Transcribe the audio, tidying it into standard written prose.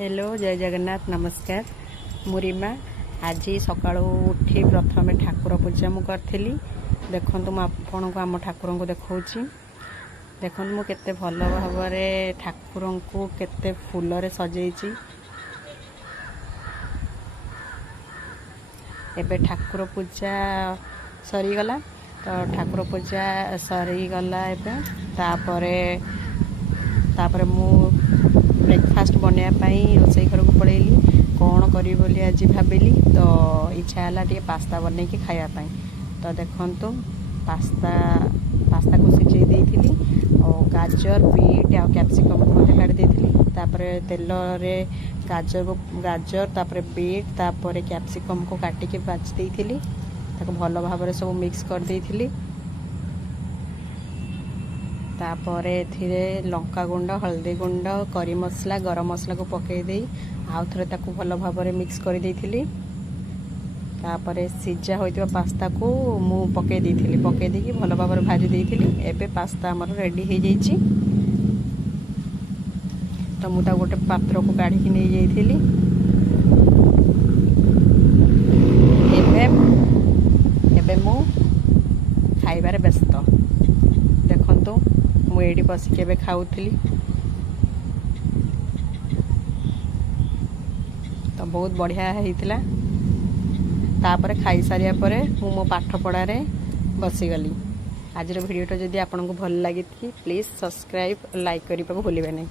Hello जय जगन्नाथ नमस्कार मुरीमा आज सका उठी प्रथम ठाकुर पूजा मु करी देखु आपन को आम ठाकुर को देखा देखु मुझे भल भाव ठाकुर को केते फूल सजे एबे ठाकुर पूजा सरीगला तो ठाकुर पूजा सरीगला एबे तापरे मु ब्रेकफास्ट बनवाई रोसई घर को पड़ेली कौन करी बोली आज भाविली तो इच्छा है पास्ता बन के खायापाई तो देखु पास्ता को सिझे देती और गाजर बीट आ कैप्सिकम को मत काट देती तेल रे गाजर तापर बीट तापर कैप्सिकम को काटिके बाज देती भल भाव सब मिक्स कर देती तापर एथिरे लंका गुंड हल्दी गुंड करी मसला गरम मसला को पकई दे आउ थे भल भाव मिक्स कर देती तापर सिझा होइतिबा पास्ता को मु पकई देकी भल भाव भाजी देती एबे पास्ता हमर रेडी हो जाइए तो मुझे गोटे पात्र को काढ़ी नहीं जाइली एबे मु खाइबार व्यस्त देखंतु मुझे बसिक खाऊली तो बहुत बढ़िया होता तापर खाई सारिया परे मो पाठ पढ़ारे बसीगली आज भिडियोटा जदि आपको भल लगी प्लीज सब्सक्राइब लाइक करने को भूलिए नहीं।